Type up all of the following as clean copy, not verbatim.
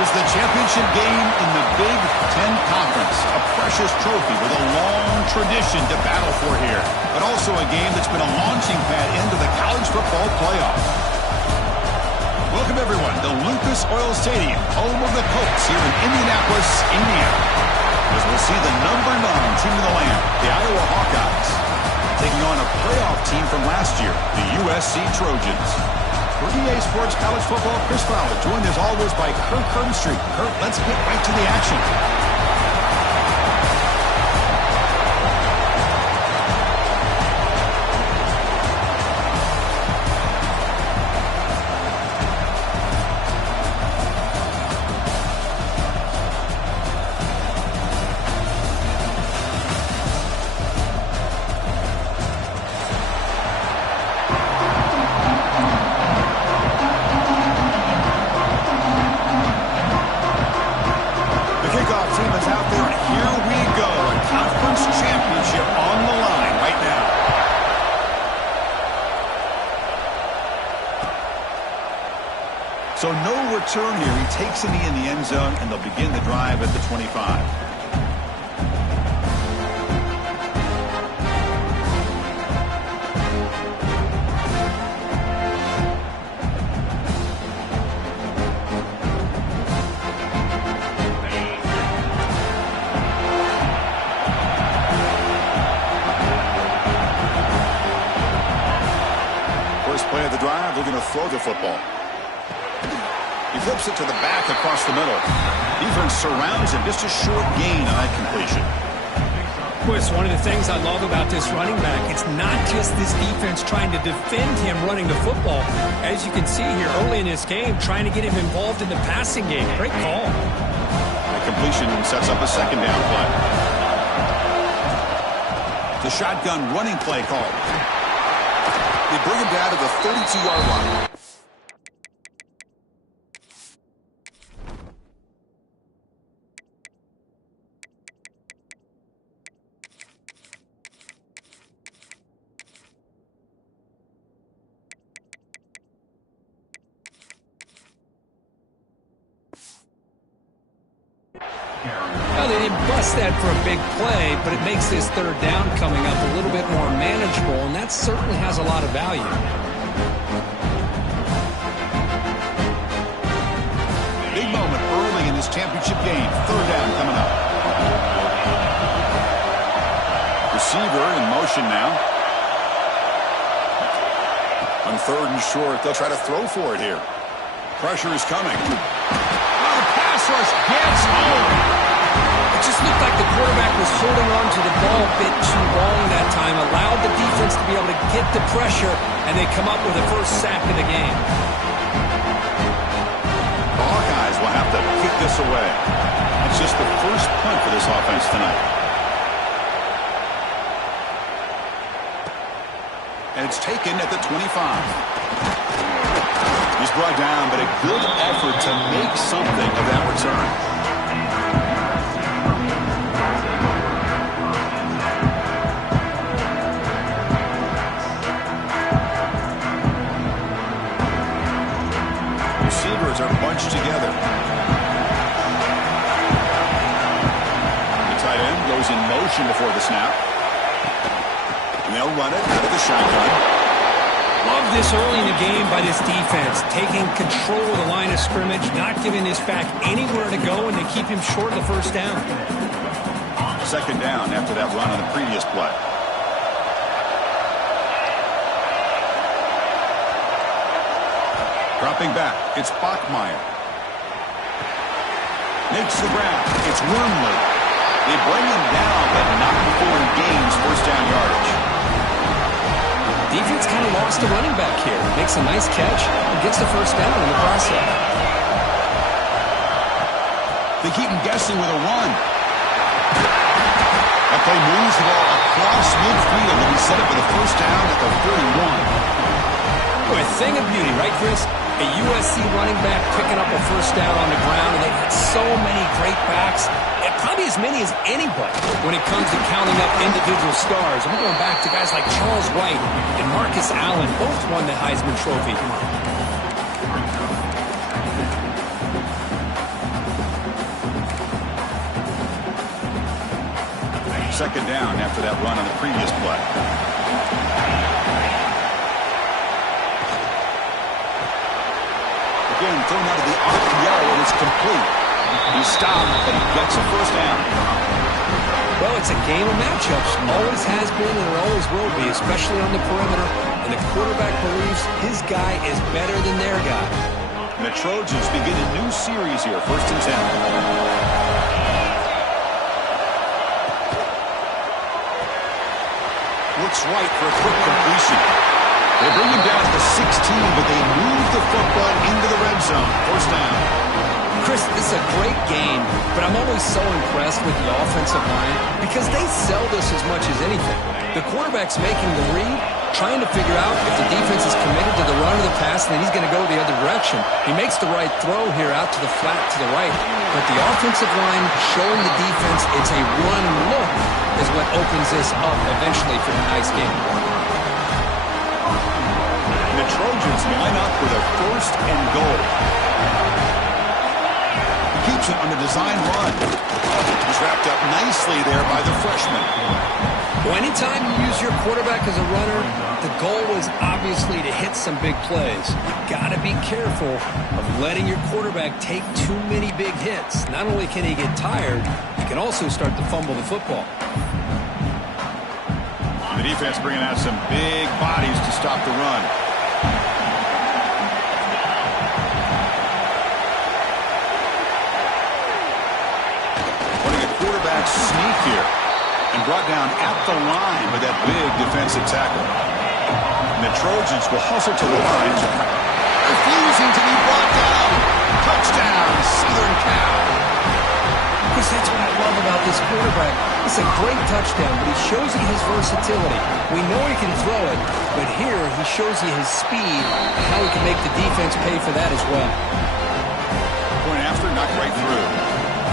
is the championship game in the Big Ten Conference. A precious trophy with a long tradition to battle for here. But also a game that's been a launching pad into the college football playoff. Welcome, everyone, to Lucas Oil Stadium, home of the Colts here in Indianapolis, Indiana. As we'll see the number 9 team in the land, the Iowa Hawkeyes, taking on a playoff team from last year, the USC Trojans. For EA Sports College Football, Chris Fowler, joined as always by Kirk Herbstreit. Kirk, let's get right to the action. So no return here. He takes a knee in the end zone, and they'll begin the drive at the 25. First play of the drive, they're going to throw the football. He flips it to the back across the middle. Defense surrounds him. Just a short gain on that completion. Chris, one of the things I love about this running back, it's not just this defense trying to defend him running the football. As you can see here early in this game, trying to get him involved in the passing game. Great call. That completion sets up a second down play. The shotgun running play call. They bring him down to the 32-yard line. Well, they didn't bust that for a big play, but it makes this third down coming up a little bit more manageable, and that certainly has a lot of value. Big moment early in this championship game. Third down coming up. Receiver in motion now. On third and short, they'll try to throw for it here. Pressure is coming. Oh, the pass rush gets home. It just looked like the quarterback was holding on to the ball a bit too long that time, allowed the defense to be able to get the pressure, and they come up with the first sack of the game. The Hawkeyes will have to kick this away. It's just the first punt for this offense tonight. And it's taken at the 25. He's brought down, but a good effort to make something of that return. Receivers are bunched together. The tight end goes in motion before the snap. And they'll run it out of the shotgun. Love this early in the game by this defense, taking control of the line of scrimmage, not giving this back anywhere to go, and they keep him short of the first down. Second down after that run on the previous play. Dropping back, it's Bachmeier. Makes the grab. It's Wormley. They bring him down, but not before he gains first down yardage. Defense kind of lost the running back here. Makes a nice catch and gets the first down in the process. They keep him guessing with a run. That play moves the ball across midfield, and he's set up for the first down at the 31. A thing of beauty, right, Chris? A USC running back picking up a first down on the ground, and they've got so many great backs, and probably as many as anybody when it comes to counting up individual stars. I'm going back to guys like Charles Wright and Marcus Allen, both won the Heisman Trophy. second down after that run on the previous play. Again, thrown out of the RPO, and it's complete. He stopped, but he gets a first down. Well, it's a game of matchups. Always has been and it always will be, especially on the perimeter. And the quarterback believes his guy is better than their guy. And the Trojans begin a new series here, 1st and 10. Looks right for a quick completion. They bring him down to the 16, but they move the football into the red zone. First down. Chris, this is a great game, but I'm always so impressed with the offensive line because they sell this as much as anything. The quarterback's making the read, trying to figure out if the defense is committed to the run or the pass, and then he's going to go the other direction. He makes the right throw here out to the flat to the right, but the offensive line showing the defense it's a run look is what opens this up eventually for a nice game. The Trojans line up with a 1st and goal. Keeps it on the design run. He's wrapped up nicely there by the freshman. Well, anytime you use your quarterback as a runner, the goal is obviously to hit some big plays. You've got to be careful of letting your quarterback take too many big hits. Not only can he get tired, he can also start to fumble the football. The defense bringing out some big bodies to stop the run. Sneak here and brought down at the line with that big defensive tackle. And the Trojans will hustle to the line, refusing to be brought down. Touchdown, Southern Cal. Because that's what I love about this quarterback. It's a great touchdown, but he shows you his versatility. We know he can throw it, but here he shows you his speed and how he can make the defense pay for that as well. Point after, knocked right through.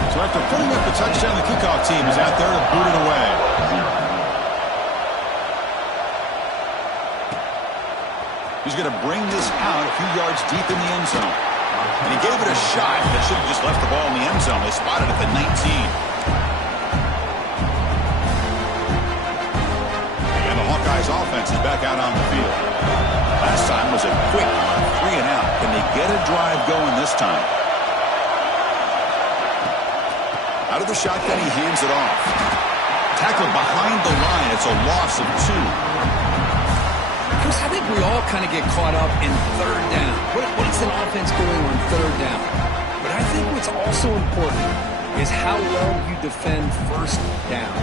So after putting up the touchdown, the kickoff team is out there to boot it away. He's going to bring this out a few yards deep in the end zone. And he gave it a shot. They should have just left the ball in the end zone. They spotted it at the 19. And the Hawkeyes offense is back out on the field. Last time was a quick 3-and-out. Can they get a drive going this time? Out of the shotgun, he hands it off. Tackled behind the line. It's a loss of 2. Chris, I think we all kind of get caught up in 3rd down. What is an offense doing on 3rd down? But I think what's also important is how well you defend 1st down.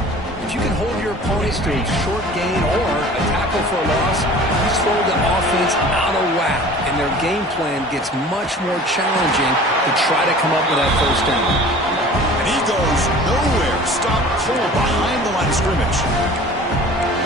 If you can hold your opponents to a short gain or a tackle for a loss, you throw the offense out of whack, and their game plan gets much more challenging to try to come up with that 1st down. And he goes nowhere. Stop cold behind the line of scrimmage.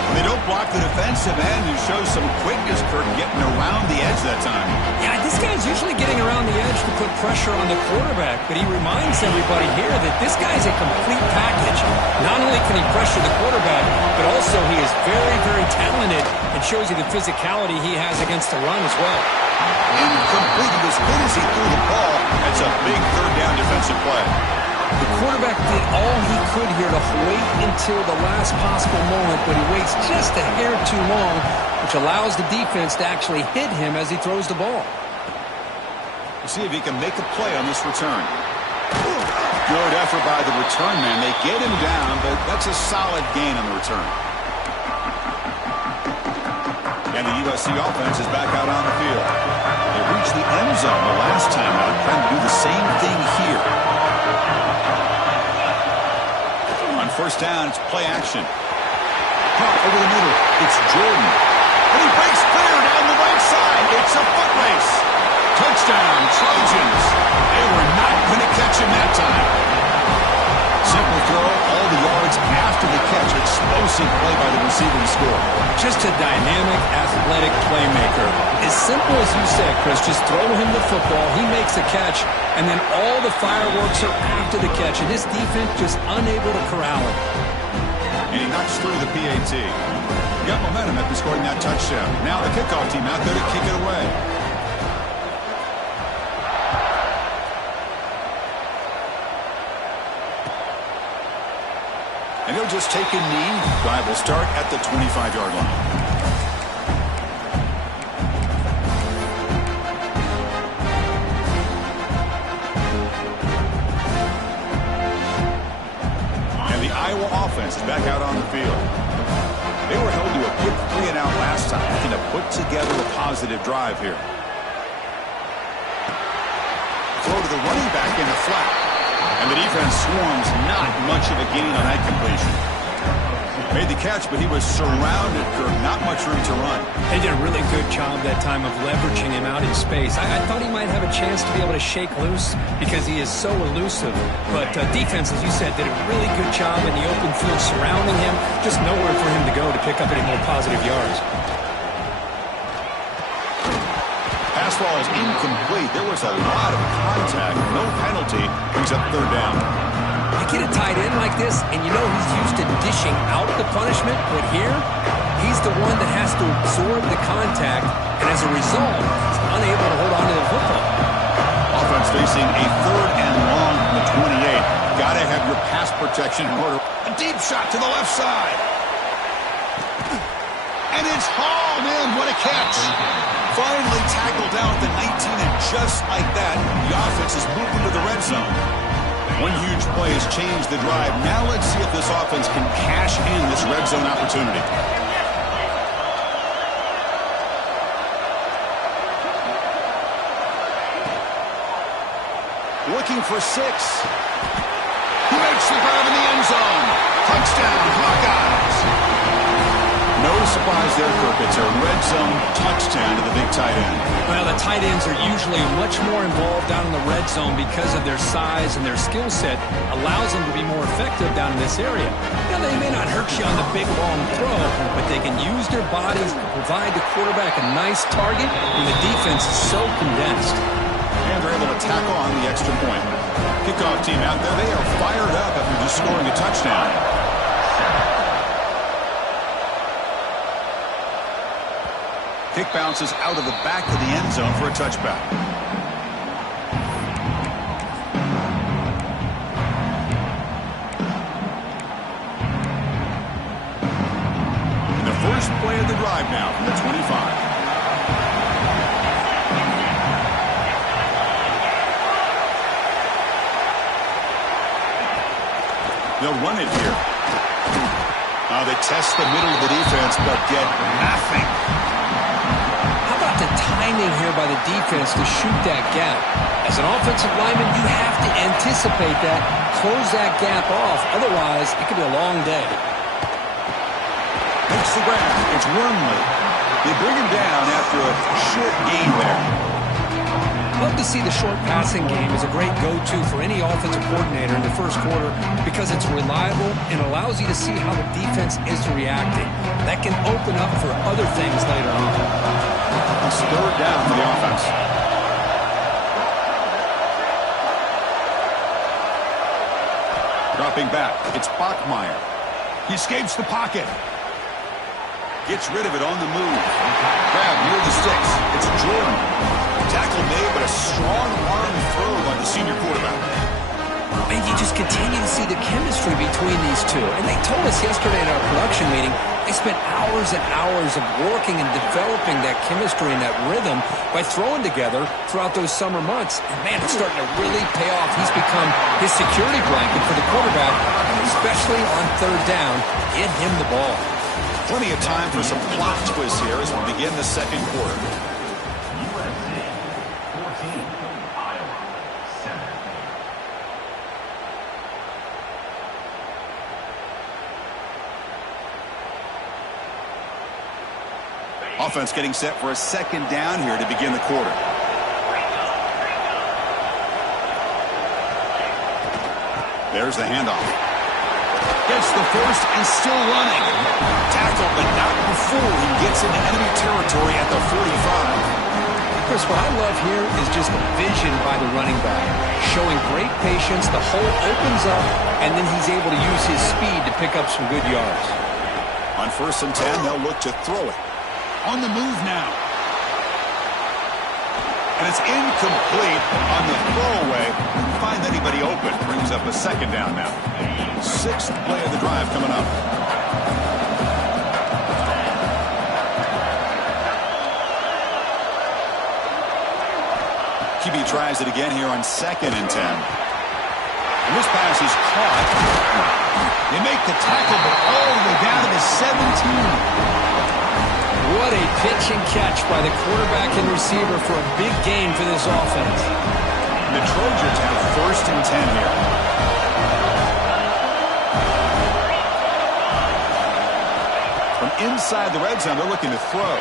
When they don't block the defensive end, he shows some quickness for getting around the edge that time. Yeah, this guy's usually getting around the edge to put pressure on the quarterback, but he reminds everybody here that this guy's a complete package. Not only can he pressure the quarterback, but also he is very, very talented and shows you the physicality he has against the run as well. Incomplete. As good as he threw the ball, it's a big 3rd down defensive play. The quarterback did all he could here to wait until the last possible moment, but he waits just a hair too long, which allows the defense to actually hit him as he throws the ball. We'll see if he can make a play on this return. Good effort by the return man. They get him down, but that's a solid gain on the return. And the USC offense is back out on the field. They reached the end zone the last time out, trying to do the same thing here. On 1st down, it's play action. Caught over the middle. It's Jordan. And he breaks clear down the right side. It's a foot race. Touchdown, Trojans. They were not going to catch him that time. Simple throw, all the yards after the catch. Explosive play by the receiver to score. Just a dynamic, athletic playmaker. As simple as you said, Chris, just throw him the football, he makes a catch, and then all the fireworks are after the catch, and this defense just unable to corral him. And he knocks through the PAT. He got momentum after scoring that touchdown. Now the kickoff team out there to kick it away. And he'll just take a knee. Drive will start at the 25-yard line. And the Iowa offense is back out on the field. They were held to a quick 3-and-out last time, looking to put together a positive drive here. Throw to the running back in the flat. And the defense swarms, not much of a gain on that completion. Made the catch, but he was surrounded for not much room to run. They did a really good job that time of leveraging him out in space. I thought he might have a chance to be able to shake loose because he is so elusive. But defense, as you said, did a really good job in the open field surrounding him. Just nowhere for him to go to pick up any more positive yards. Pass ball is incomplete. There was a lot of contact. No penalty. Brings up third down. You get a tight end like this, and you know he's used to dishing out the punishment, but here, he's the one that has to absorb the contact, and as a result, he's unable to hold on to the football. Offense facing a 3rd and long from the 28. Got to have your pass protection in order. A deep shot to the left side. And it's hauled in. What a catch. Finally tackled down at the 19, and just like that, the offense is moved into the red zone. One huge play has changed the drive. Now let's see if this offense can cash in this red zone opportunity. Looking for 6. He makes the grab in the end zone. Touchdown, Hawkeyes. No surprise there, Kirk. It's a red zone touchdown to the big tight end. Well, the tight ends are usually much more involved down in the red zone because of their size and their skill set allows them to be more effective down in this area. Now, they may not hurt you on the big, long throw, but they can use their bodies to provide the quarterback a nice target when the defense is so condensed. And they're able to tackle on the extra point. Kickoff team out there, they are fired up after just scoring a touchdown. Kick bounces out of the back of the end zone for a touchback. And the first play of the drive now from the 25. They'll run it here. They test the middle of the defense, but get nothing. The timing here by the defense to shoot that gap. As an offensive lineman, you have to anticipate that, close that gap off. Otherwise, it could be a long day. Makes the grab. It's Wormley. They bring him down after a short gain there. Love to see the short passing game as a great go-to for any offensive coordinator in the first quarter because it's reliable and allows you to see how the defense is reacting. That can open up for other things later on. It's 3rd down for the offense. Dropping back, it's Bachmeier. He escapes the pocket. Gets rid of it on the move. Grab near the sticks. It's Jordan. Tackle made, but a strong arm throw by the senior quarterback. And you just continue to see the chemistry between these two. And they told us yesterday in our production meeting, they spent hours and hours of working and developing that chemistry and that rhythm by throwing together throughout those summer months. And, man, it's starting to really pay off. He's become his security blanket for the quarterback, especially on 3rd down. Get him the ball. Plenty of time for some plot twists here as we begin the second quarter. Offense getting set for a 2nd down here to begin the quarter. There's the handoff. Gets the first and still running. Tackled, but not before he gets into enemy territory at the 45. Chris, what I love here is just the vision by the running back. Showing great patience, the hole opens up, and then he's able to use his speed to pick up some good yards. On 1st and 10, they'll look to throw it. On the move now. And it's incomplete on the throwaway. Didn't find anybody open. Brings up a second down now. Sixth play of the drive coming up. QB tries it again here on 2nd and 10. And this pass is caught. They make the tackle, but all the way down to the 17. What a pitch and catch by the quarterback and receiver for a big gain for this offense. The Trojans have 1st and 10 here. From inside the red zone, they're looking to throw.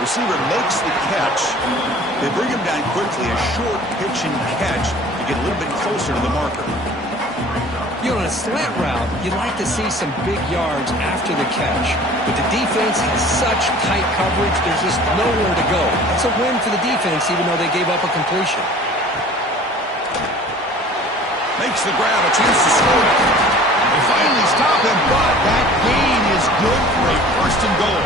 Receiver makes the catch. They bring him down quickly, a short pitch and catch to get a little bit closer to the marker. You know, on a slant route, you'd like to see some big yards after the catch. But the defense has such tight coverage, there's just nowhere to go. That's a win for the defense, even though they gave up a completion. Makes the grab, a chance to score. They finally stop him, but that gain is good for a 1st and goal.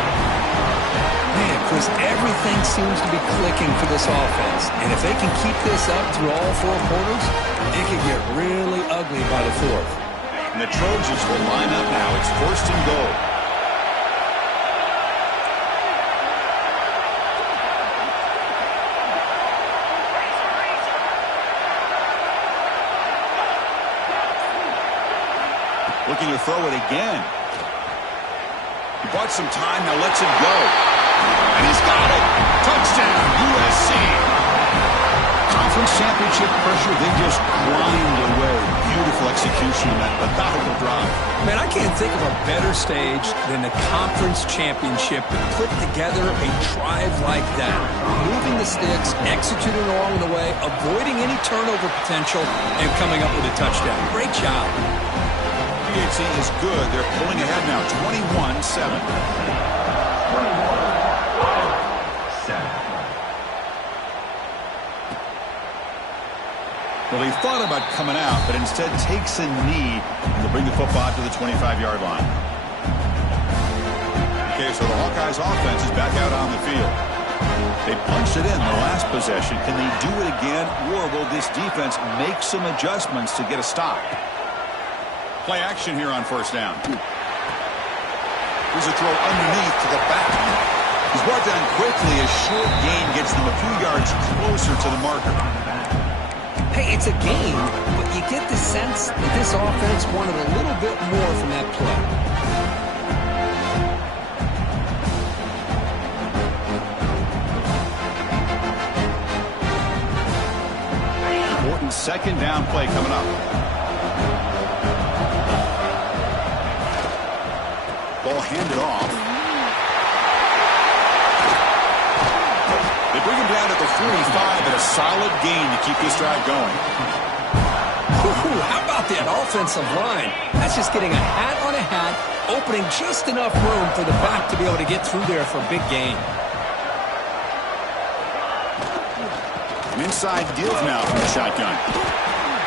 Man, Chris, everything seems to be clicking for this offense. And if they can keep this up through all 4 quarters, it could get really ugly by the 4th. And the Trojans will line up now. It's 1st and goal. Looking to throw it again. He bought some time, now lets it go. And he's got it. Touchdown, USC. Conference championship pressure, they just grind away. Beautiful execution, that methodical drive. Man, I can't think of a better stage than the conference championship to put together a drive like that. Moving the sticks, executing along the way, avoiding any turnover potential, and coming up with a touchdown. Great job. PHC is good. They're pulling ahead now, 21-7. Well, he thought about coming out, but instead takes a knee to bring the football to the 25-yard line. Okay, so the Hawkeyes offense is back out on the field. They punched it in the last possession. Can they do it again, or will this defense make some adjustments to get a stop? Play action here on 1st down. Here's a throw underneath to the back. He's brought down quickly. A short gain gets them a few yards closer to the marker. Hey, it's a game, but you get the sense that this offense wanted a little bit more from that play. Important 2nd down play coming up. Ball handed off. They bring him down at the 45 and a solid gain to keep this drive going. Ooh, how about that offensive line? That's just getting a hat on a hat, opening just enough room for the back to be able to get through there for a big gain. An inside deals now from the shotgun.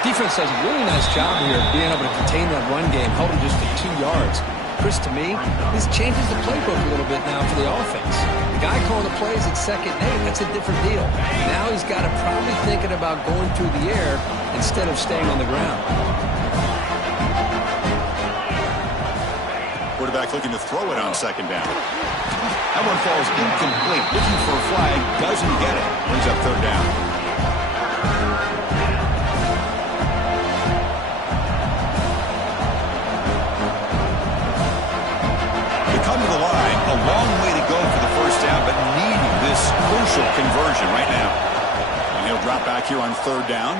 Defense does a really nice job here of being able to contain that run game, held him just to 2 yards. Chris, to me, this changes the playbook a little bit now for the offense. The guy calling the plays at 2nd and 8, that's a different deal. Now he's got to probably thinking about going through the air instead of staying on the ground. Quarterback looking to throw it on 2nd down. That one falls incomplete. Looking for a flag, doesn't get it. Brings up 3rd down. Come to the line, a long way to go for the 1st down, but needing this crucial conversion right now. And he'll drop back here on 3rd down.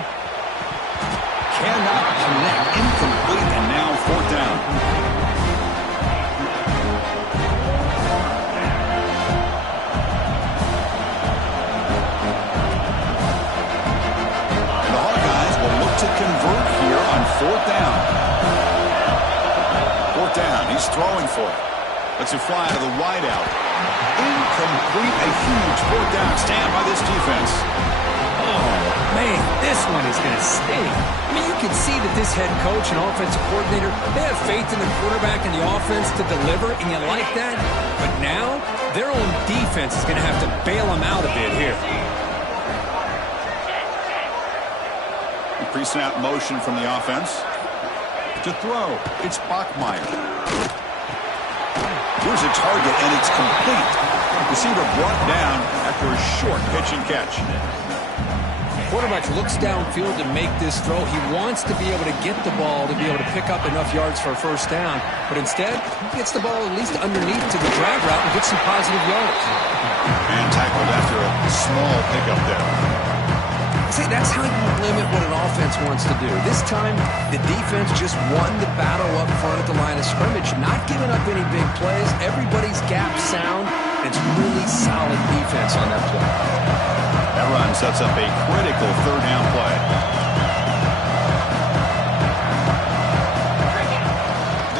Cannot connect, incomplete, and now 4th down. And the Hawkeyes will look to convert here on 4th down. 4th down, he's throwing for it. Lets it fly to the wideout. Incomplete, a huge 4th down stand by this defense. Oh, man, this one is going to sting. I mean, you can see that this head coach and offensive coordinator, they have faith in the quarterback and the offense to deliver, and you like that. But now, their own defense is going to have to bail them out a bit here. Pre-snap motion from the offense. To throw, it's Bachmeier. Here's a target, and it's complete. Receiver brought down after a short pitch and catch. Quarterback looks downfield to make this throw. He wants to be able to get the ball to be able to pick up enough yards for a first down. But instead, he gets the ball at least underneath to the drag route and gets some positive yards. And tackled after a small pickup there. See, that's how you limit what an offense wants to do. This time, the defense just won the battle up front at the line of scrimmage, not giving up any big plays. Everybody's gap sound, and it's really solid defense on that play. That run sets up a critical third down play.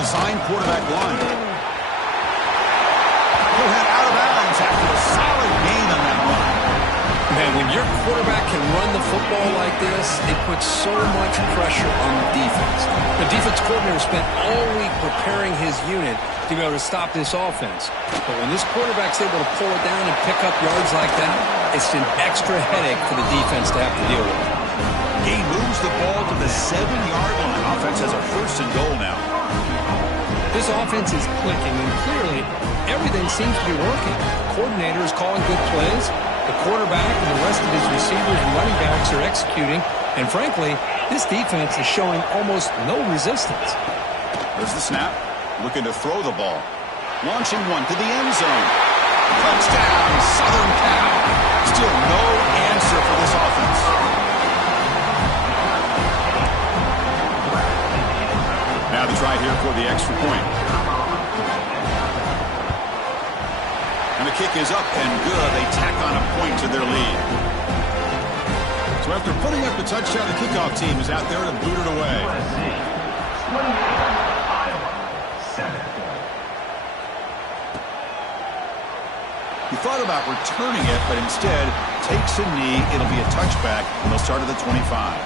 Design quarterback run. He'll head out of bounds after a solid gain on that run. Man, when your quarterback can run the football like this, it puts so much pressure on the defense. The defense coordinator spent all week preparing his unit to be able to stop this offense. But when this quarterback's able to pull it down and pick up yards like that, it's an extra headache for the defense to have to deal with. He moves the ball to the 7-yard line. Offense has a first and goal now. This offense is clicking, and clearly everything seems to be working. The coordinator is calling good plays. The quarterback and the rest of his receivers and running backs are executing. And frankly, this defense is showing almost no resistance. There's the snap. Looking to throw the ball. Launching one to the end zone. Touchdown, Southern Cal. Still no answer for this offense. Now the try here for the extra point. And the kick is up and good. They tack on a point to their lead. So after putting up the touchdown, the kickoff team is out there to boot it away. He thought about returning it, but instead takes a knee. It'll be a touchback, and they'll start at the 25.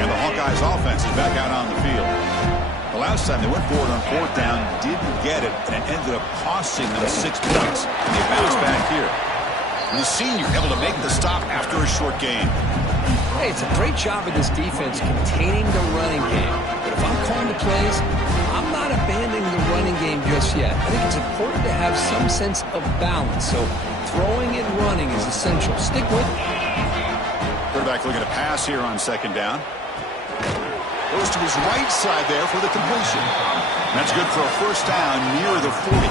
And the Hawkeyes offense is back out on the field. The last time they went forward on fourth down, didn't get it, and it ended up costing them 6 points. And they bounce back here. And the senior able to make the stop after a short gain. Hey, it's a great job of this defense containing the running game. But if I'm calling the plays, I'm not abandoning the running game just yet. I think it's important to have some sense of balance. So throwing and running is essential. Stick with it. Quarterback looking to pass here on second down. Goes to his right side there for the completion. And that's good for a first down near the 40.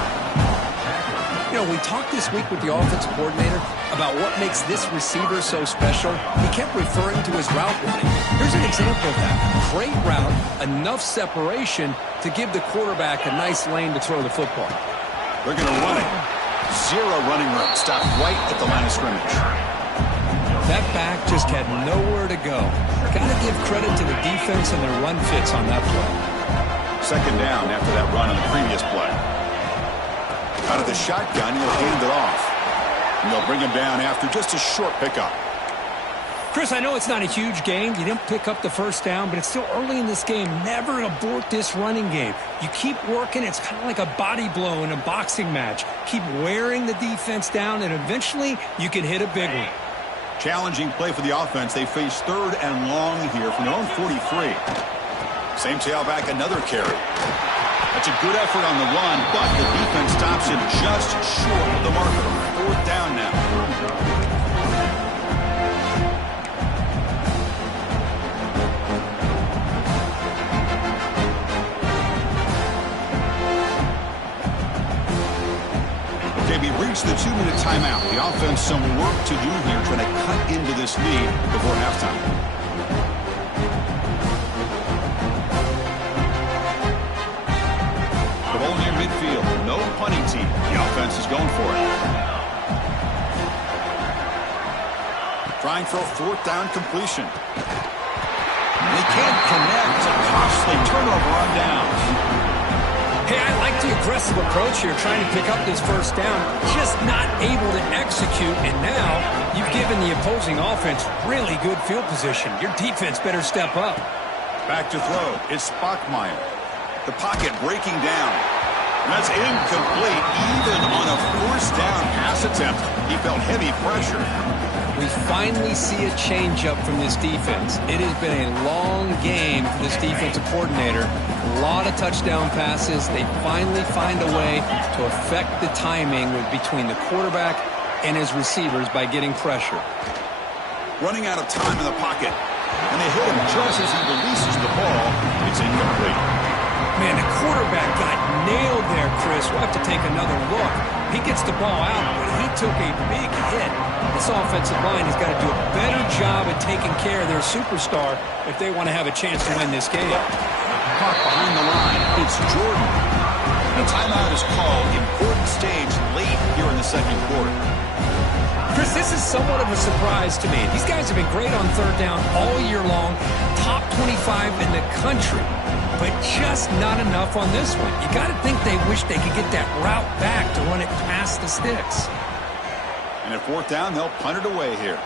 You know, we talked this week with the offensive coordinator about what makes this receiver so special. He kept referring to his route running. Here's an example of that. Great route, enough separation to give the quarterback a nice lane to throw the football. They're going to run it. 0 running room. Stopped right at the line of scrimmage. That back just had nowhere to go. Got to give credit to the defense and their run fits on that play. Second down after that run on the previous play. Out of the shotgun, he'll hand it off. And they'll bring him down after just a short pickup. Chris, I know it's not a huge game. You didn't pick up the first down, but it's still early in this game. Never abort this running game. You keep working. It's kind of like a body blow in a boxing match. Keep wearing the defense down, and eventually you can hit a big one. Challenging play for the offense. They face third and long here from their own 43. Same tailback, another carry. That's a good effort on the run, but the defense stops him just short of the marker. Fourth down now. Okay, we reached the 2-minute timeout. The offense some work to do here, trying to cut into this lead before halftime. The ball near midfield. No punting team. The offense is going for it. Trying for a fourth down completion. They can't connect. A costly turnover on downs. Hey, I like the aggressive approach here, trying to pick up this first down. Just not able to execute, and now you've given the opposing offense really good field position. Your defense better step up. Back to throw. It's Bachmeier. The pocket breaking down. That's incomplete. Even on a first down pass attempt, he felt heavy pressure. We finally see a change-up from this defense. It has been a long game for this defensive coordinator. A lot of touchdown passes. They finally find a way to affect the timing between the quarterback and his receivers by getting pressure. Running out of time in the pocket. And they hit him just as he releases the ball. It's incomplete. Man, the quarterback got nailed there, Chris. We'll have to take another look. He gets the ball out, but he took a big hit. This offensive line has got to do a better job at taking care of their superstar if they want to have a chance to win this game. Caught behind the line. It's Jordan. The timeout is called. Important stage late here in the second quarter. Chris, this is somewhat of a surprise to me. These guys have been great on third down all year long. Top 25 in the country. But just not enough on this one. You got to think they wish they could get that route back to run it past the sticks. And at fourth down, they'll punt it away here.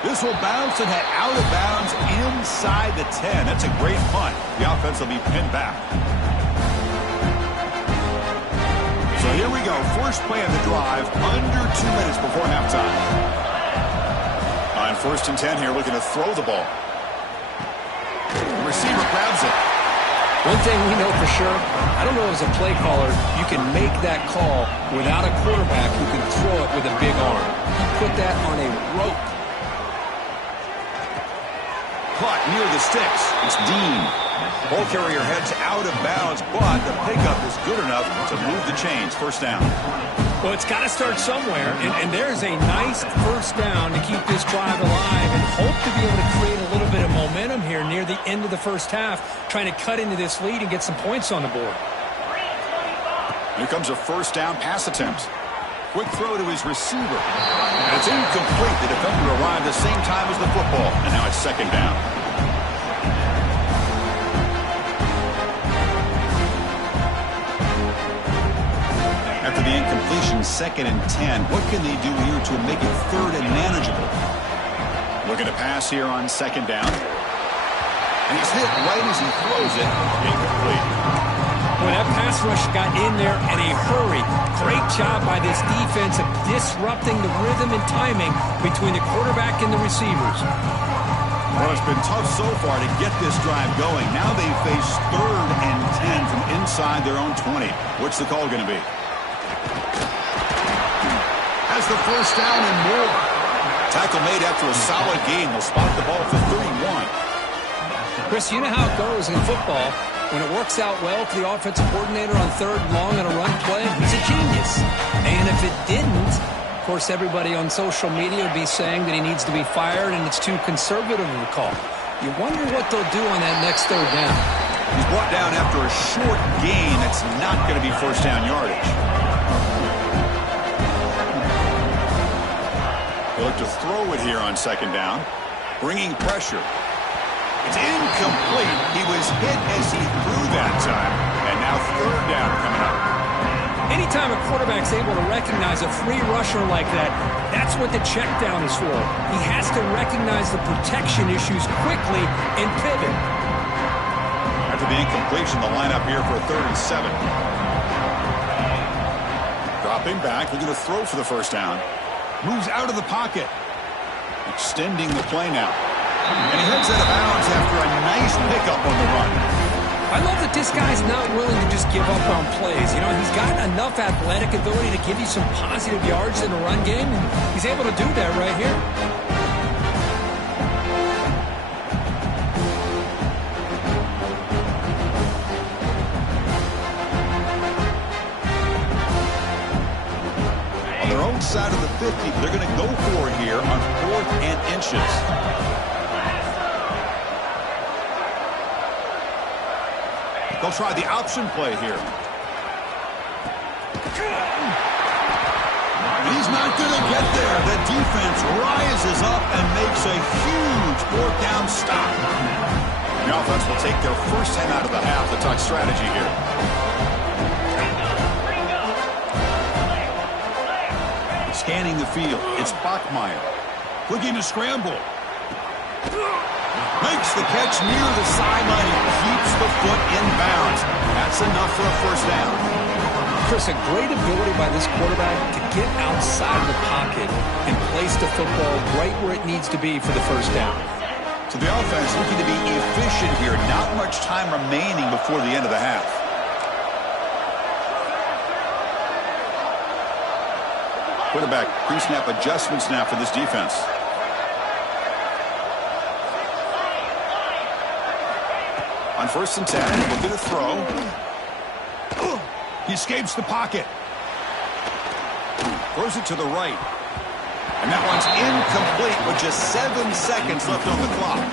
This will bounce and head out of bounds inside the 10. That's a great punt. The offense will be pinned back. So here we go. First play of the drive, under 2 minutes before halftime. On first and 10 here, looking to throw the ball. The receiver grabs it. One thing we know for sure, I don't know as a play caller, you can make that call without a quarterback who can throw it with a big arm. He put that on a rope. Caught near the sticks. It's Dean. Ball carrier heads out of bounds, but the pickup is good enough to move the chains. First down. Well, it's got to start somewhere, and there's a nice first down to keep this drive alive and hope to be able to create a little bit of momentum here near the end of the first half, trying to cut into this lead and get some points on the board. Here comes a first down pass attempt. Quick throw to his receiver. And it's incomplete. The defender arrived the same time as the football, and now it's second down. After the incompletion, second and 10. What can they do here to make it third and manageable? Looking to pass here on second down. And he's hit right as he throws it. Incomplete. Well, that pass rush got in there in a hurry. Great job by this defense of disrupting the rhythm and timing between the quarterback and the receivers. Well, it's been tough so far to get this drive going. Now they face third and 10 from inside their own 20. What's the call going to be? Has the first down and more. Tackle made after a solid gain. They'll spot the ball for 31. Chris, you know how it goes in football. When it works out well for the offensive coordinator on third and long on a run play, he's a genius. And if it didn't, of course, everybody on social media would be saying that he needs to be fired and it's too conservative of a call. You wonder what they'll do on that next third down. He's brought down after a short gain. That's not going to be first down yardage. They'll look to throw it here on second down, bringing pressure. It's incomplete. He was hit as he threw that time. And now third down coming up. Anytime a quarterback's able to recognize a free rusher like that, that's what the check down is for. He has to recognize the protection issues quickly and pivot. After the incompletion, the lineup here for a third and 7. Dropping back, looking to throw for the first down. Moves out of the pocket. Extending the play now. And he heads out of bounds after a nice pickup on the run. I love that this guy's not willing to just give up on plays. You know, he's got enough athletic ability to give you some positive yards in the run game, and he's able to do that right here. On their own side of the 50, they're going to go for it here on 4th and inches. They'll try the option play here. And he's not going to get there. The defense rises up and makes a huge 4th down stop. The offense will take their first 10 out of the half to talk strategy here. Scanning the field. It's Bachmeier. Looking to scramble. Makes the catch near the sideline and keeps the foot in bounds. That's enough for a first down. Chris, a great ability by this quarterback to get outside of the pocket and place the football right where it needs to be for the first down. So the offense looking to be efficient here. Not much time remaining before the end of the half. Quarterback pre-snap adjustments now for this defense. On 1st and 10, looking to throw. He escapes the pocket. Throws it to the right. And that one's incomplete with just 7 seconds left on the clock.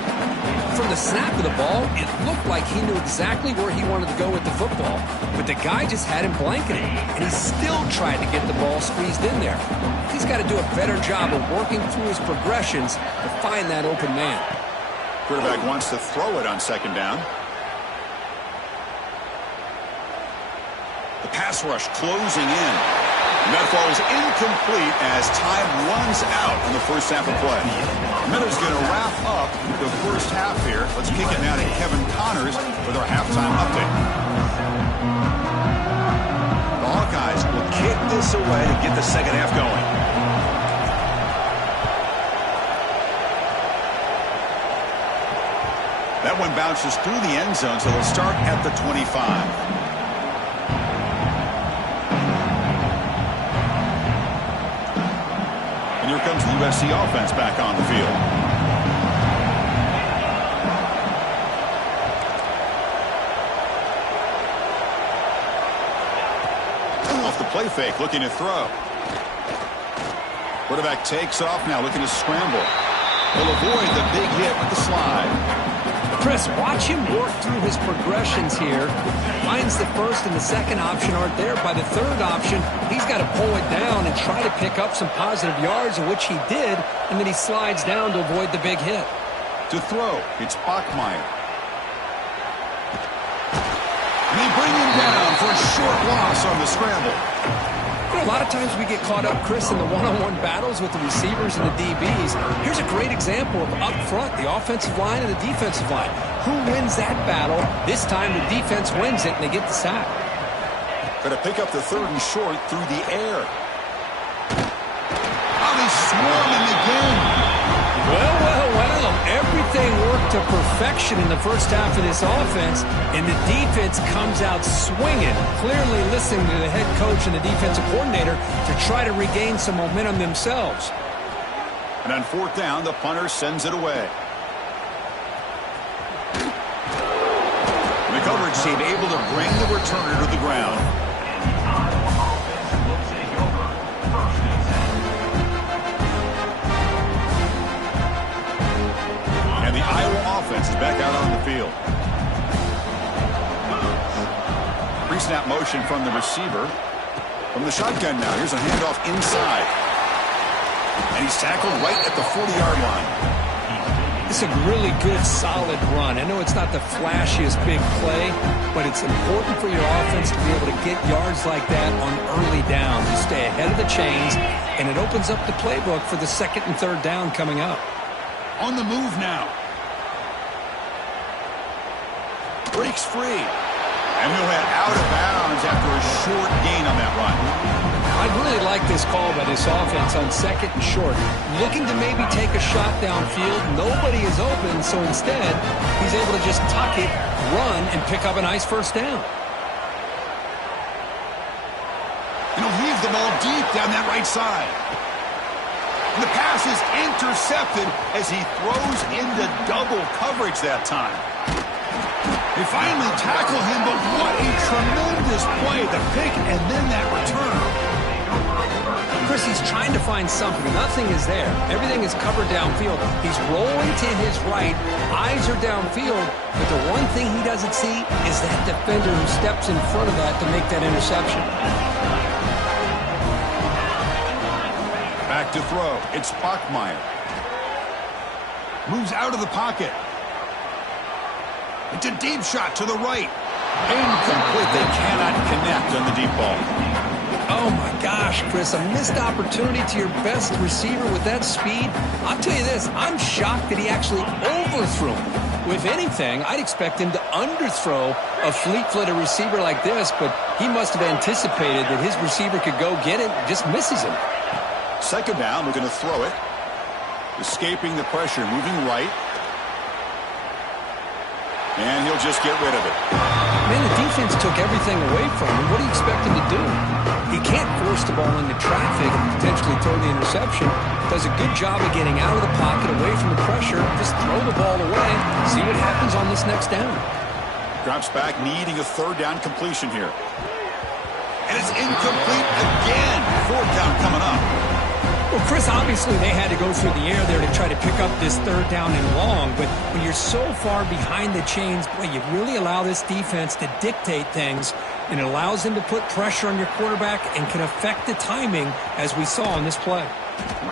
From the snap of the ball, it looked like he knew exactly where he wanted to go with the football. But the guy just had him blanketed, and he still tried to get the ball squeezed in there. He's got to do a better job of working through his progressions to find that open man. Quarterback wants to throw it on 2nd down. The pass rush closing in. And that ball is incomplete as time runs out in the first half of play. Miller's going to wrap up the first half here. Let's kick it now to Kevin Connors with our halftime update. The Hawkeyes will kick this away to get the second half going. That one bounces through the end zone, so they'll start at the 25. And here comes the USC offense back on the field. Off the play fake, looking to throw. Quarterback takes off now, looking to scramble. He'll avoid the big hit with the slide. Chris, watch him work through his progressions here. Finds the first and the second option aren't there. By the third option, he's got to pull it down and try to pick up some positive yards, which he did, and then he slides down to avoid the big hit. To throw, it's Bachmeier. And they bring him down for a short loss on the scramble. You know, a lot of times we get caught up, Chris, in the one-on-one battles with the receivers and the DBs. Here's a great example of up front, the offensive line and the defensive line. Who wins that battle? This time the defense wins it, and they get the sack. Got to pick up the 3rd and short through the air. Oh, they swarm him again. Well. Everything worked to perfection in the first half of this offense, and the defense comes out swinging, clearly listening to the head coach and the defensive coordinator to try to regain some momentum themselves. And on 4th down, the punter sends it away. The coverage team able to bring the returner to the ground. The Iowa offense is back out on the field. Pre-snap motion from the receiver. From the shotgun now. Here's a handoff inside. And he's tackled right at the 40-yard line. It's a really good, solid run. I know it's not the flashiest big play, but it's important for your offense to be able to get yards like that on early downs. You stay ahead of the chains, and it opens up the playbook for the 2nd and 3rd down coming up. On the move now. Breaks free. And he'll head out of bounds after a short gain on that run. I really like this call by this offense on 2nd and short. Looking to maybe take a shot downfield. Nobody is open, so instead, he's able to just tuck it, run, and pick up a nice first down. And he'll heave the ball deep down that right side. And the pass is intercepted as he throws into double coverage that time. They finally tackle him, but what a tremendous play. The pick and then that return. Chris, he's trying to find something. Nothing is there. Everything is covered downfield. He's rolling to his right. Eyes are downfield. But the one thing he doesn't see is that defender who steps in front of that to make that interception. Back to throw. It's Bachmeier. Moves out of the pocket. It's a deep shot to the right. Incomplete. They cannot connect on the deep ball. Oh, my gosh, Chris, a missed opportunity to your best receiver with that speed. I'll tell you this, I'm shocked that he actually overthrew him. If anything, I'd expect him to underthrow a fleet-footed receiver like this, but he must have anticipated that his receiver could go get it, just misses him. Second down, we're going to throw it. Escaping the pressure, moving right. And he'll just get rid of it. Man, the defense took everything away from him. What do you expect him to do? He can't force the ball into traffic and potentially throw the interception. Does a good job of getting out of the pocket, away from the pressure. Just throw the ball away. See what happens on this next down. Drops back, needing a third down completion here. And it's incomplete again. Fourth down coming up. Well, Chris, obviously they had to go through the air there to try to pick up this third down and long, but when you're so far behind the chains, boy, you really allow this defense to dictate things, and it allows them to put pressure on your quarterback and can affect the timing, as we saw on this play.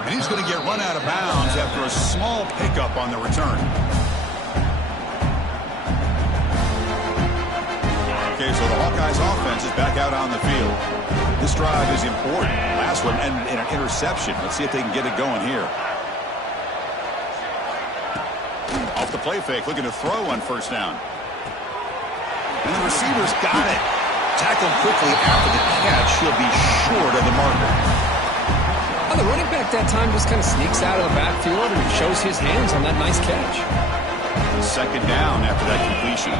And he's going to get run out of bounds after a small pickup on the return. Okay, so the Hawkeyes offense is back out on the field. This drive is important. Last one and an interception. Let's see if they can get it going here. Off the play fake, looking to throw on first down. And the receiver's got it. Tackled quickly after the catch. He'll be short of the marker. Oh, the running back that time just kind of sneaks out of the backfield and shows his hands on that nice catch. Second down after that completion.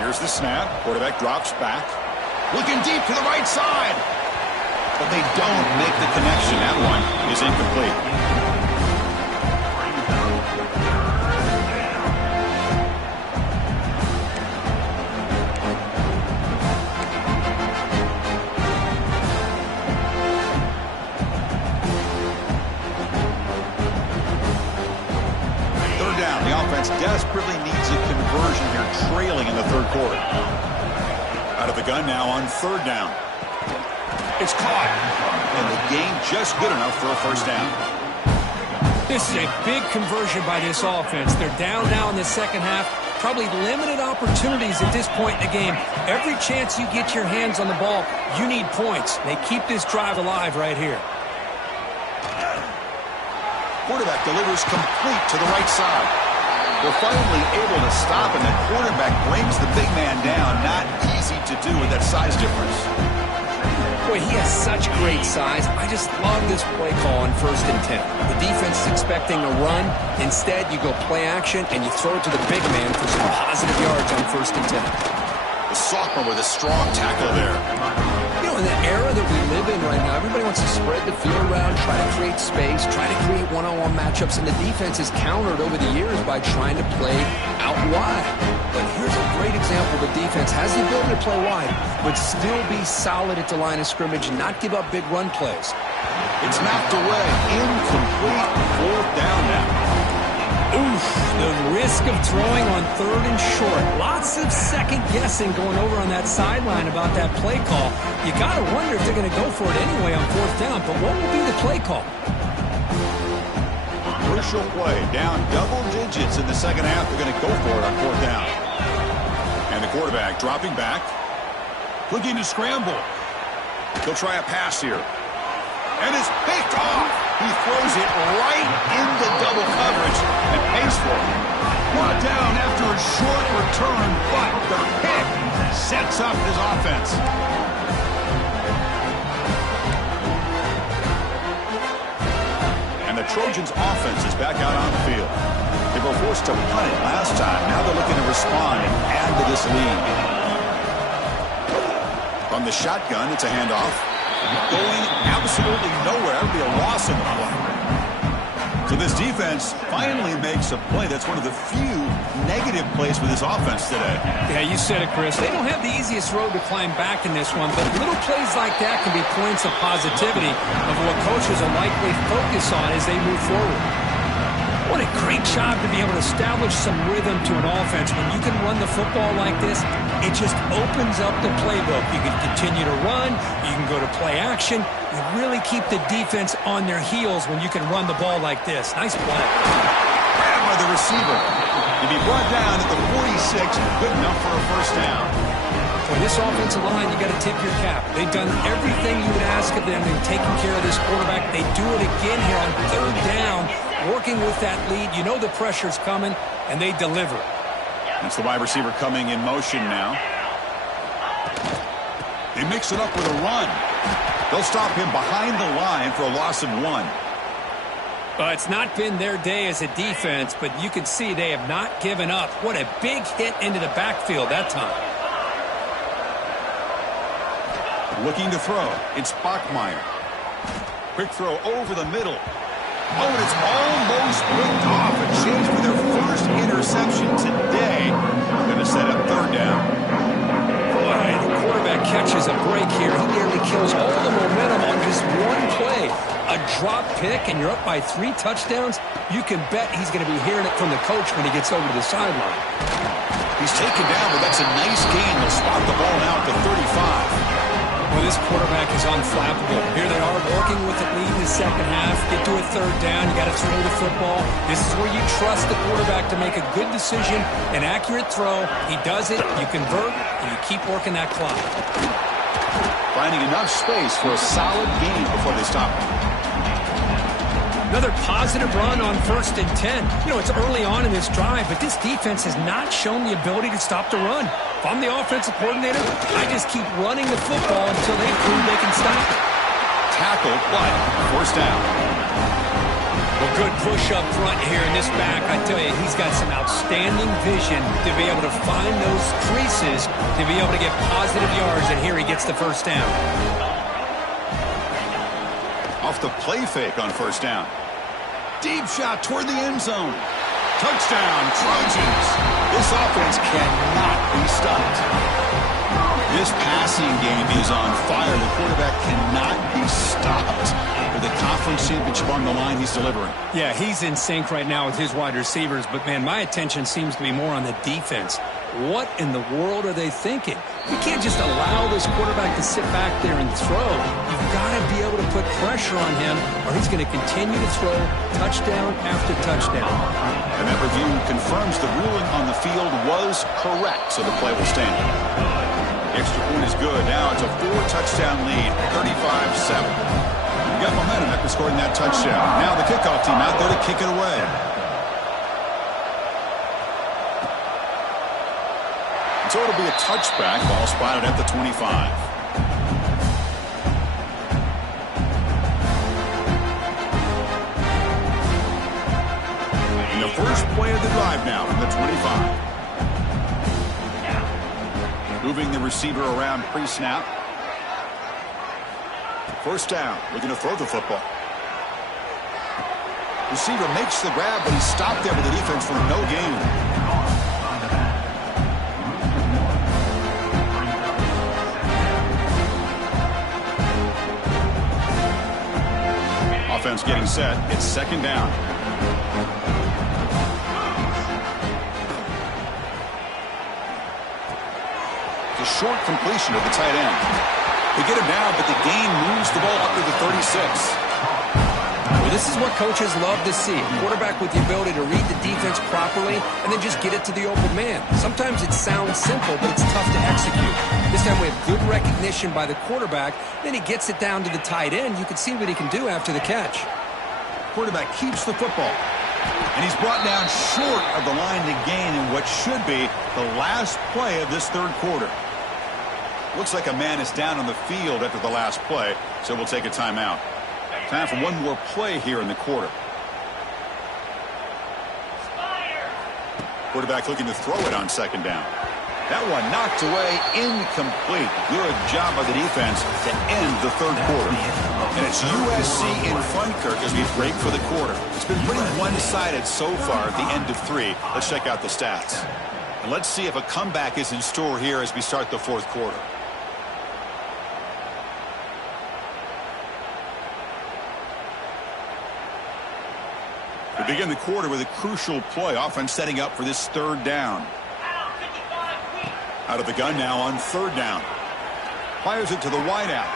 Here's the snap. Quarterback drops back. Looking deep to the right side. But they don't make the connection. That one is incomplete. Third down. The offense desperately needs a conversion here, trailing in the third quarter. Out of the gun now on third down. It's caught. And the gain just good enough for a first down. This is a big conversion by this offense. They're down now in the second half. Probably limited opportunities at this point in the game. Every chance you get your hands on the ball, you need points. They keep this drive alive right here. Quarterback delivers complete to the right side. They're finally able to stop, and the quarterback brings the big man down. Not easy to do with that size difference. Boy, he has such great size. I just love this play call on 1st and 10. The defense is expecting a run. Instead, you go play action, and you throw it to the big man for some positive yards on 1st and 10. The sophomore with a strong tackle there. You know, in the era that we live in right now, everybody wants to spread the field around, try to create space, try to create one-on-one matchups, and the defense is countered over the years by trying to play out wide. But here's a great example. The defense has the ability to play wide, but still be solid at the line of scrimmage and not give up big run plays. It's knocked away. Incomplete. Fourth down now. Oof, the risk of throwing on 3rd and short. Lots of second guessing going over on that sideline about that play call. You got to wonder if they're going to go for it anyway on 4th down, but what will be the play call? Crucial play. Down double digits in the second half. They're going to go for it on 4th down. And the quarterback dropping back. Looking to scramble. He'll try a pass here. And it's picked off. He throws it right into double coverage and pays for it. Brought down after a short return, but the pick sets up his offense. And the Trojans' offense is back out on the field. They were forced to punt it last time. Now they're looking to respond and add to this lead. From the shotgun, it's a handoff. Going absolutely nowhere. That would be a loss in the play. So this defense finally makes a play. That's one of the few negative plays for this offense today. Yeah, you said it, Chris. They don't have the easiest road to climb back in this one, but little plays like that can be points of positivity of what coaches will likely focus on as they move forward. What a great job to be able to establish some rhythm to an offense. When you can run the football like this, it just opens up the playbook. You can continue to run. You can go to play action. You really keep the defense on their heels when you can run the ball like this. Nice play. Grabbed by the receiver. To be brought down at the 46, good enough for a first down. For this offensive line, you got to tip your cap. They've done everything you would ask of them in taking care of this quarterback. They do it again here on third down, working with that lead. You know the pressure's coming, and they deliver. That's the wide receiver coming in motion now. They mix it up with a run. They'll stop him behind the line for a loss of 1. Well, it's not been their day as a defense, but you can see they have not given up. What a big hit into the backfield that time. Looking to throw. It's Bachmeier. Quick throw over the middle. Oh, and it's almost picked off. A chance for their first interception today. Going to set up third down. Boy, the quarterback catches a break here. He nearly kills all the momentum on just one play. A drop pick, and you're up by 3 touchdowns. You can bet he's going to be hearing it from the coach when he gets over to the sideline. He's taken down, but that's a nice gain. They'll spot the ball now at the 35. Well, this quarterback is unflappable. Here they are working with the lead in the second half. Get to a third down. You got to throw the football. This is where you trust the quarterback to make a good decision, an accurate throw. He does it, you convert, and you keep working that clock. Finding enough space for a solid gain before they stop him. Another positive run on 1st and 10. You know, it's early on in this drive, but this defense has not shown the ability to stop the run. If I'm the offensive coordinator, I just keep running the football until they prove they can stop it. Tackle, but first down. Well, good push up front here in this back. I tell you, he's got some outstanding vision to be able to find those creases, to be able to get positive yards, and here he gets the first down. Off the play fake on first down. Deep shot toward the end zone. Touchdown, Trojans. This offense cannot be stopped. This passing game is on fire. The quarterback cannot be stopped. With the conference championship on the line, he's delivering. Yeah, he's in sync right now with his wide receivers, but, man, my attention seems to be more on the defense. What in the world are they thinking? You can't just allow this quarterback to sit back there and throw. You've got to be able to put pressure on him, or he's going to continue to throw touchdown after touchdown. And that review confirms the ruling on the field was correct, so the play will stand. The extra point is good. Now it's a 4-touchdown lead, 35-7. You got momentum after scoring that touchdown. Now the kickoff team out there to kick it away. So it'll be a touchback. Ball spotted at the 25. And the first play of the drive now from the 25. Moving the receiver around pre-snap. First down. Looking to throw the football. Receiver makes the grab, but he's stopped there with the defense for no gain. Offense getting set. It's second down. The short completion of the tight end. They get him down, but the gain moves the ball up to the 36. Well, this is what coaches love to see. A quarterback with the ability to read the defense properly and then just get it to the open man. Sometimes it sounds simple, but it's tough to execute. This time we have good recognition by the quarterback. Then he gets it down to the tight end. You can see what he can do after the catch. Quarterback keeps the football. And he's brought down short of the line to gain in what should be the last play of this third quarter. Looks like a man is down on the field after the last play, so we'll take a timeout. Time for one more play here in the quarter. Quarterback looking to throw it on second down. That one knocked away, incomplete. Good job by the defense to end the third quarter. And it's USC in front, Kirk, as we break for the quarter. It's been pretty one-sided so far at the end of 3. Let's check out the stats. And let's see if a comeback is in store here as we start the fourth quarter. We begin the quarter with a crucial play. Offense setting up for this third down. Out of the gun now on third down. Fires it to the wideout.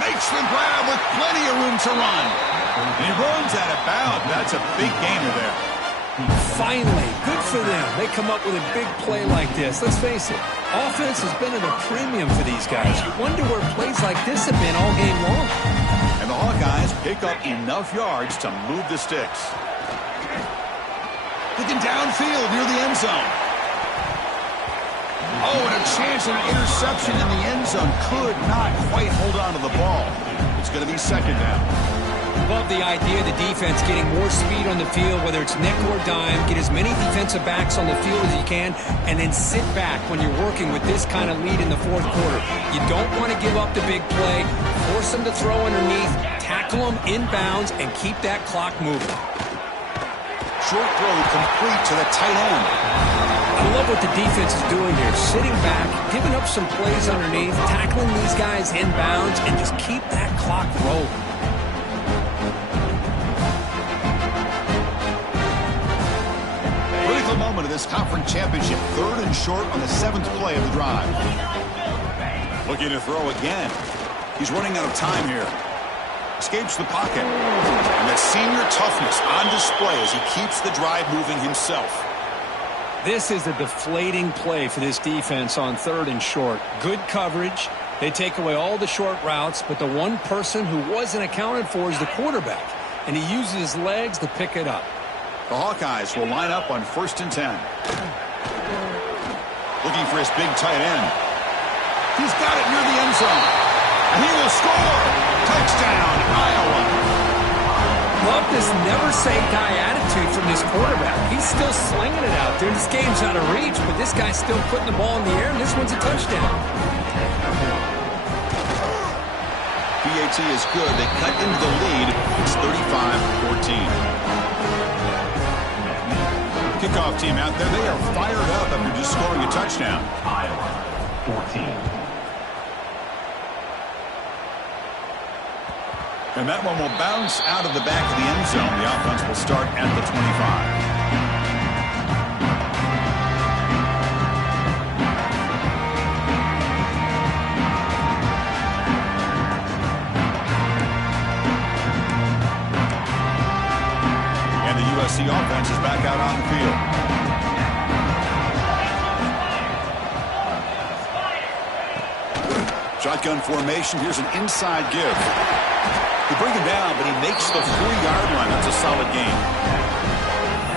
Makes the grab with plenty of room to run. And he runs out of bounds. That's a big gainer there. Finally, good for them. They come up with a big play like this. Let's face it, offense has been at a premium for these guys. You wonder where plays like this have been all game long. And the Hawkeyes pick up enough yards to move the sticks. Looking downfield near the end zone. Oh, and a chance at an interception in the end zone. Could not quite hold on to the ball. It's going to be second down. Love the idea of the defense getting more speed on the field, whether it's nickel or dime. Get as many defensive backs on the field as you can, and then sit back when you're working with this kind of lead in the fourth quarter. You don't want to give up the big play. Force them to throw underneath, tackle them inbounds, and keep that clock moving. Short throw complete to the tight end. I love what the defense is doing here. Sitting back, giving up some plays underneath, tackling these guys inbounds, and just keep that clock rolling. Critical moment of this conference championship. 3rd and short on the 7th play of the drive. Looking to throw again. He's running out of time here. Escapes the pocket. And that senior toughness on display as he keeps the drive moving himself. This is a deflating play for this defense on 3rd and short. Good coverage. They take away all the short routes, but the one person who wasn't accounted for is the quarterback. And he uses his legs to pick it up. The Hawkeyes will line up on 1st and 10. Looking for his big tight end. He's got it near the end zone. And he will score. Touchdown, Iowa. Love this never-say-die attitude from this quarterback. He's still slinging it out there. This game's out of reach, but this guy's still putting the ball in the air, and this one's a touchdown. PAT is good. They cut into the lead. It's 35-14. Kickoff team out there. They are fired up after just scoring a touchdown. Iowa, 14. And that one will bounce out of the back of the end zone. The offense will start at the 25. And the USC offense is back out on the field. Shotgun formation. Here's an inside give. They bring him down, but he makes the 4-yard line. That's a solid gain.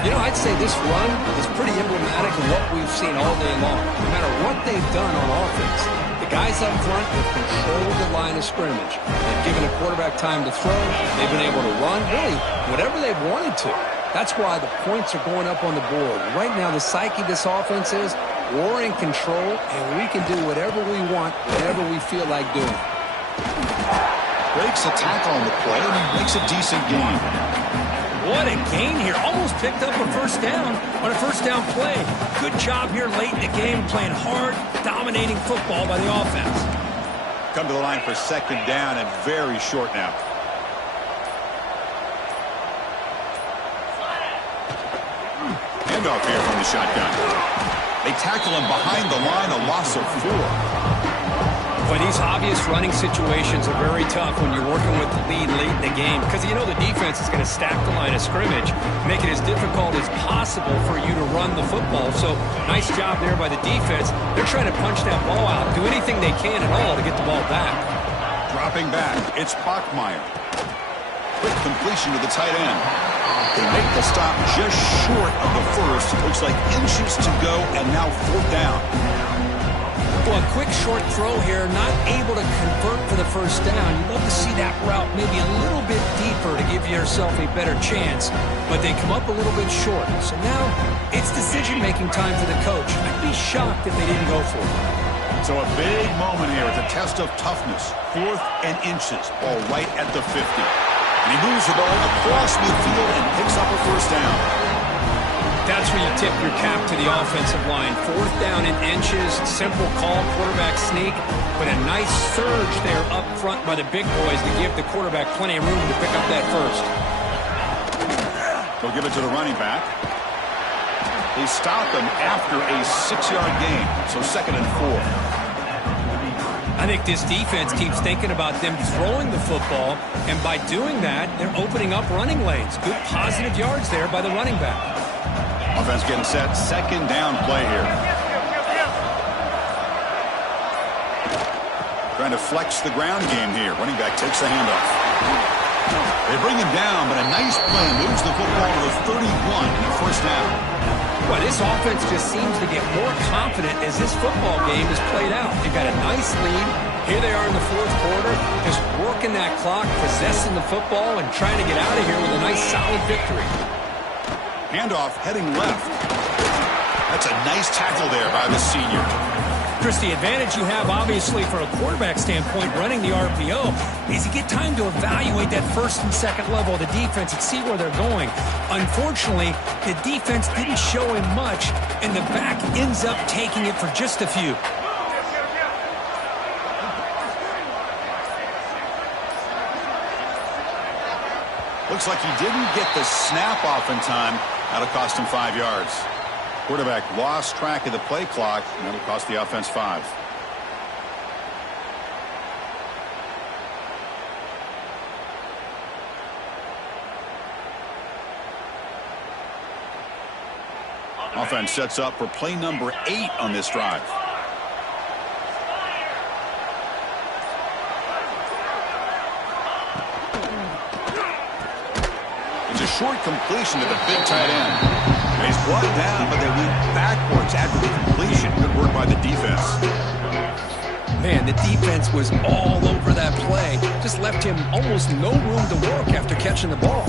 You know, I'd say this run is pretty emblematic of what we've seen all day long. No matter what they've done on offense, the guys up front have controlled the line of scrimmage. They've given the quarterback time to throw. They've been able to run, really, whatever they've wanted to. That's why the points are going up on the board. Right now, the psyche of this offense is we're in control, and we can do whatever we want, whatever we feel like doing. Breaks a tackle on the play and makes a decent gain. What a gain here. Almost picked up a first down on a first down play. Good job here late in the game, playing hard, dominating football by the offense. Come to the line for 2nd down and very short now. Handoff here from the shotgun. They tackle him behind the line, a loss of 4. But these obvious running situations are very tough when you're working with the lead late in the game because you know the defense is going to stack the line of scrimmage, make it as difficult as possible for you to run the football. So nice job there by the defense. They're trying to punch that ball out, do anything they can at all to get the ball back. Dropping back, it's Bachmeier. Quick completion to the tight end. They make the stop just short of the first. Looks like inches to go, and now 4th down. Well, a quick short throw here, not able to convert for the first down. You'd love to see that route maybe a little bit deeper to give yourself a better chance, but they come up a little bit short. So now it's decision-making time for the coach. I'd be shocked if they didn't go for it. So a big moment here. It's a test of toughness. 4th and inches, ball right at the 50. And he moves the ball across midfield and picks up a first down. That's where you tip your cap to the offensive line. 4th down in inches, simple call, quarterback sneak, but a nice surge there up front by the big boys to give the quarterback plenty of room to pick up that first. They'll give it to the running back. They stop him after a 6-yard gain, so 2nd and 4. I think this defense keeps thinking about them throwing the football, and by doing that, they're opening up running lanes. Good positive yards there by the running back. Offense getting set. Second down play here. Trying to flex the ground game here. Running back takes the handoff. They bring him down, but a nice play moves the football to the 31 in the first down. Well, this offense just seems to get more confident as this football game is played out. They've got a nice lead. Here they are in the fourth quarter, just working that clock, possessing the football, and trying to get out of here with a nice, solid victory. Handoff heading left. That's a nice tackle there by the senior. Chris, the advantage you have, obviously, from a quarterback standpoint, running the RPO, is you get time to evaluate that first and second level of the defense and see where they're going. Unfortunately, the defense didn't show him much, and the back ends up taking it for just a few. Looks like he didn't get the snap off in time. That'll cost him 5 yards. Quarterback lost track of the play clock, and that'll cost the offense 5. Offense sets up for play number 8 on this drive. It's a short completion to the big tight end. He's brought down, but they went backwards after the completion. Good work by the defense. Man, the defense was all over that play. Just left him almost no room to work after catching the ball.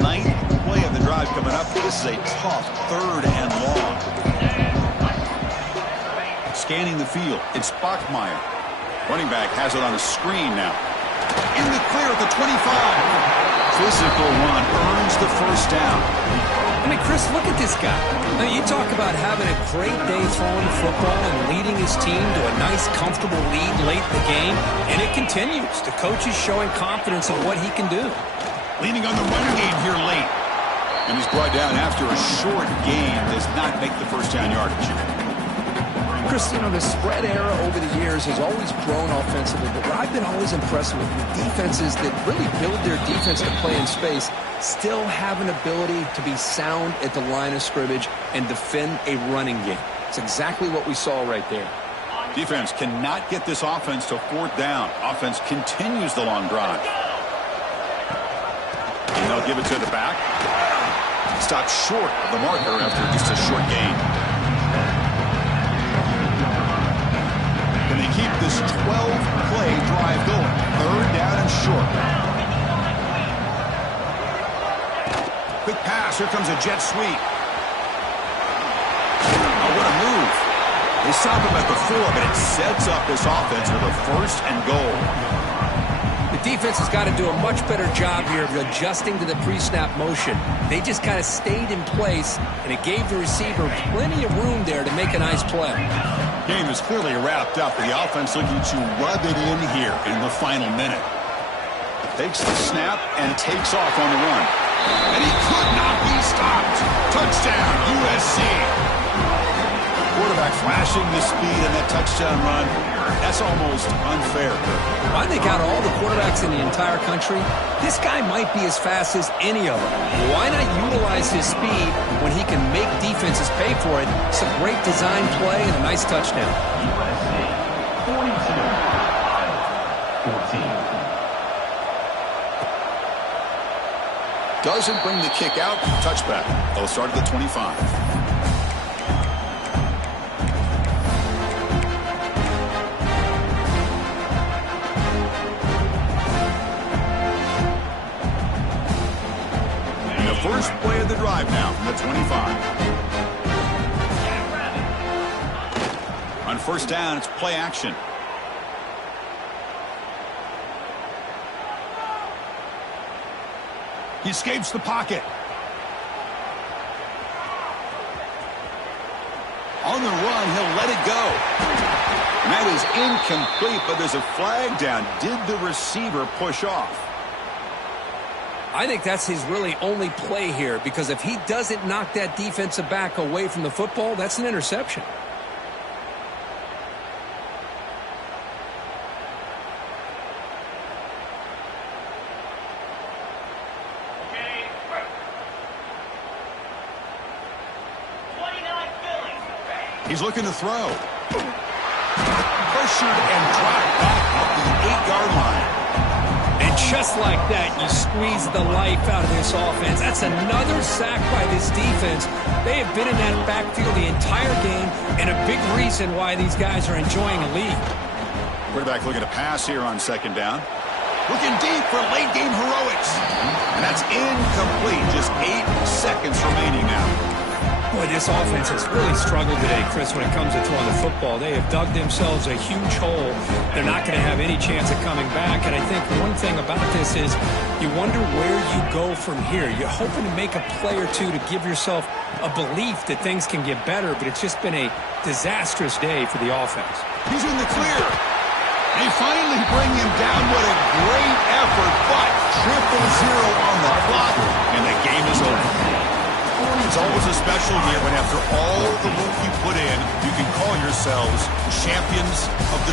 Ninth play of the drive coming up. This is a tough third and long. Scanning the field, it's Bachmeier. Running back has it on a screen now. In the clear at the 25. Physical run earns the first down. I mean, Chris, look at this guy. Now, you talk about having a great day throwing the football and leading his team to a nice, comfortable lead late in the game, and it continues. The coach is showing confidence in what he can do. Leaning on the running game here late. And he's brought down after a short gain. Does not make the first down yardage. Chris, you know, the spread era over the years has always grown offensively, but what I've been always impressed with defenses that really build their defense to play in space still have an ability to be sound at the line of scrimmage and defend a running game. It's exactly what we saw right there. Defense cannot get this offense to fourth down. Offense continues the long drive. And they'll give it to the back. Stopped short of the marker after just a short gain. Can they keep this 12-play drive going? Third down and short. Quick pass. Here comes a jet sweep. Oh, what a move. They stop him at the 4, but it sets up this offense with a first and goal. The defense has got to do a much better job here of adjusting to the pre-snap motion. They just kind of stayed in place, and it gave the receiver plenty of room there to make a nice play. Game is clearly wrapped up. The offense looking to rub it in here in the final minute. Takes the snap and takes off on the run. And he could not be stopped. Touchdown, USC. Quarterback flashing the speed in that touchdown run. That's almost unfair. I think out of all the quarterbacks in the entire country, this guy might be as fast as any of them. Why not utilize his speed when he can make defenses pay for it? It's a great design play and a nice touchdown. Doesn't bring the kick out. Touchback. They'll start at the 25. First play of the drive now from the 25. On first down, it's play action. He escapes the pocket. On the run, he'll let it go. And that is incomplete, but there's a flag down. Did the receiver push off? I think that's his really only play here, because if he doesn't knock that defensive back away from the football, that's an interception. He's looking to throw. Pressured and dropped back at the 8-yard line. And just like that, you squeeze the life out of this offense. That's another sack by this defense. They have been in that backfield the entire game, and a big reason why these guys are enjoying a lead. Quarterback looking to pass here on second down. Looking deep for late-game heroics. And that's incomplete. Just 8 seconds remaining now. Boy, this offense has really struggled today, Chris, when it comes to throwing the football. They have dug themselves a huge hole. They're not going to have any chance of coming back. And I think one thing about this is you wonder where you go from here. You're hoping to make a play or two to give yourself a belief that things can get better, but it's just been a disastrous day for the offense. He's in the clear. They finally bring him down. What a great effort, but 0-0 on the clock, and the game is over. It's always a special year when after all the work you put in, you can call yourselves champions of the